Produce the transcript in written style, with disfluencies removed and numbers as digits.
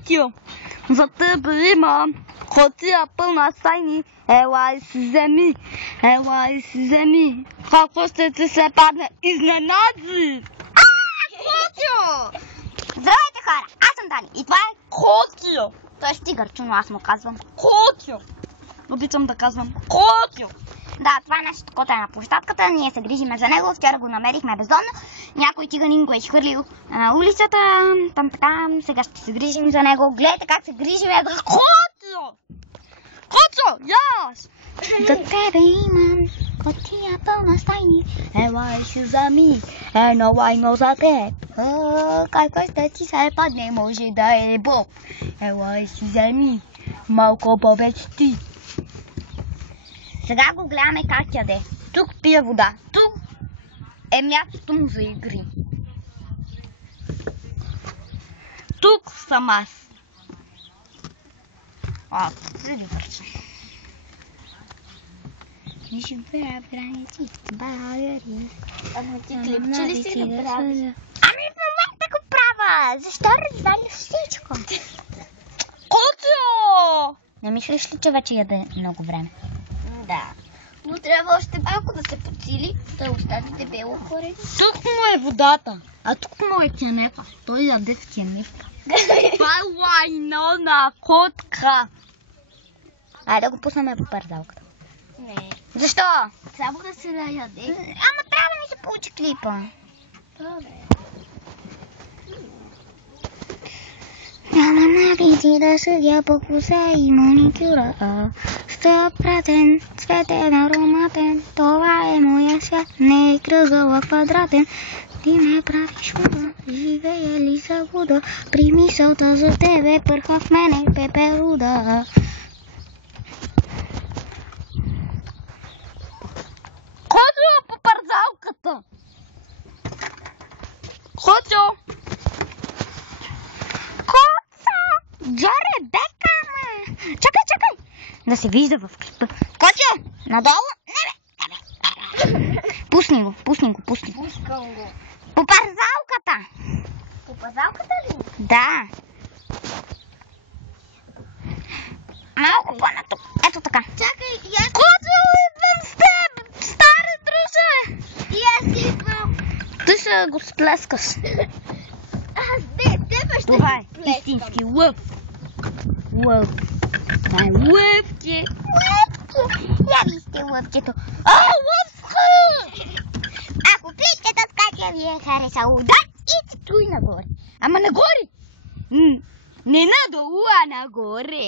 Котио, за тебе имам котия пълна с тайни. Ела и си вземи, ела и си вземи. Какво ще ти се падне изненади? Котио! Здравейте, хора! Аз съм Дани и това е Котио! Той е стигарчо, но аз му казвам Котио! Обичам да казвам Котио! Да, това е нашето коте на площадката. Ние се грижиме за него. Вчера го намерихме бездомно. Някой циганин го е изхвърлил на улицата. Там така. Сега ще се грижим за него. Гледайте как се грижиме за Котио! Котио! Яс! За тебе имам котия пълна с тайни. Ела и си вземи едно лайно за теб. Какво ще ти се падне, може да е боб. Ела и си вземи малко повече ти. Сега го гледаме как яде. Тук пие вода. Тук е мястото му за игри. Тук съм аз. Види върче. Не живея в границите, България. Ама ти клипче ли си да правиш? Ами в момента го правя. Защо разваля всичко? Котио! Не мислиш ли, че вече яде много време? Да. Но трябва още малко да се подсили, да остане дебело горе. Тук му е водата, а тук му е кенефа. Той яде в кенефа. Това е лайнона котка. Айде да го пуснем по парзалката. Не. Защо? Само да се наяде. Ама трябва да ми се получи клипа. Добре. Няма навици да съдя по коса и маникюра. 100% цветен, ароматен. Това е моя свят, не е кръгъл, а квадратен. Ти ме правиш луда, живея ли забуда. При мисълта за тебе пърха в мене пеперуда. Котио по парзалката. Котио. Джоре, бека, ма! Чакай! Да се вижда в клипа. Котио, надолу? Не бе! Пусни го. Пускам го. По парзалката. По парзалката ли? Да. Малко по-натук. Ето така. Чакай, Котио, идвам с теб, стари друже. И аз идвам. Ти ще го сплескаш. Аз тебе ще Това е истински лъв. Лъв. Това е лъвче. Я вижте лъвчето. Лъвка! Ако клипчето с Катя ви е харесало, да и цитуй нагоре. Ама нагоре. Не надолу, а нагоре.